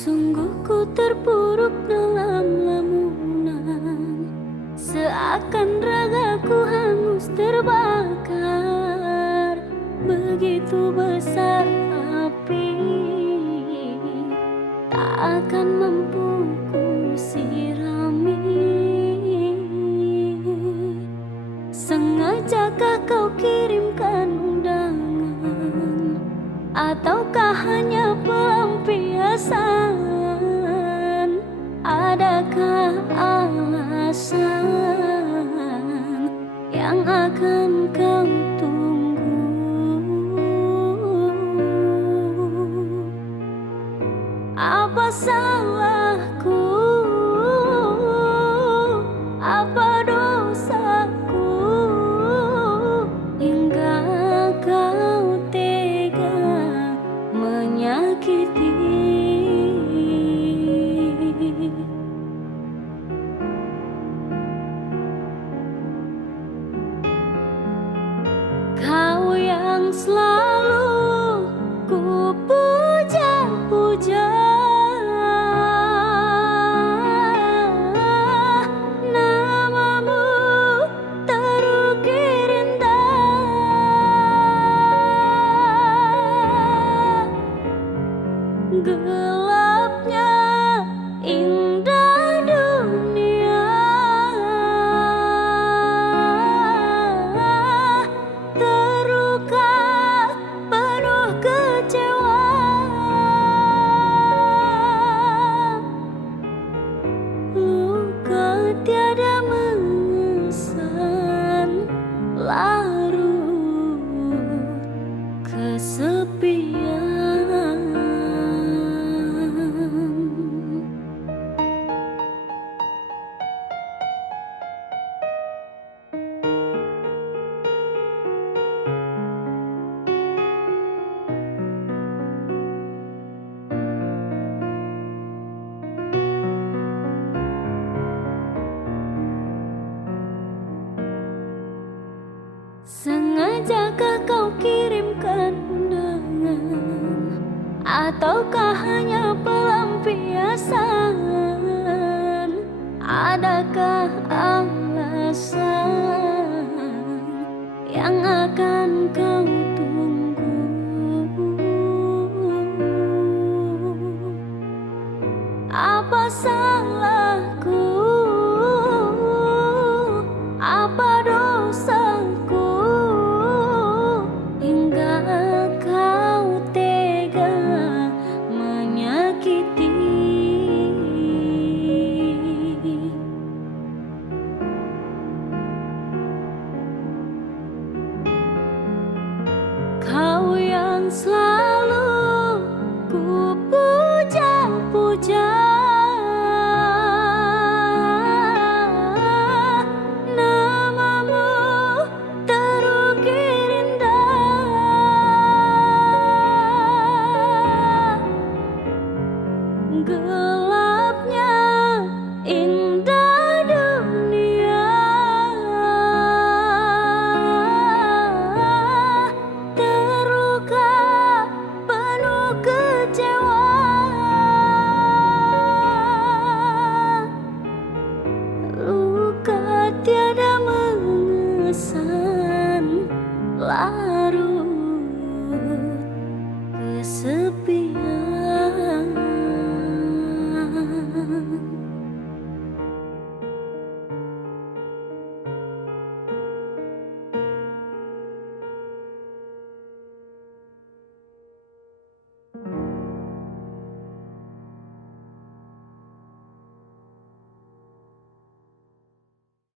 Sungguh ku terpuruk dalam lamunan, seakan ragaku hangus terbakar. Begitu besar api, tak akan mampu ku sirami. Sengajakah kau kirimkan undangan, ataukah hanya pelampiasan? Adakah alasan yang akan kau tunggu? Apa salahku? Apa dosaku hingga kau tega menyakiti? Kau yang selalu ku puja-puja, namamu terukir indah. Gelapnya indah dunia, terluka penuh kecewa. Luka tiada mengesan, larut kesepian. Sengajakah kau kirimkan undangan, ataukah hanya pelampiasan? Adakah alasan yang akan kau tunggu? Apa salahku? Apa dosaku hingga kau tega menyakiti? Kau yang selalu ku puja-puja, namamu terukir indah. Gelapnya indah dunia, terluka penuh kecewa. Luka tiada mengesan,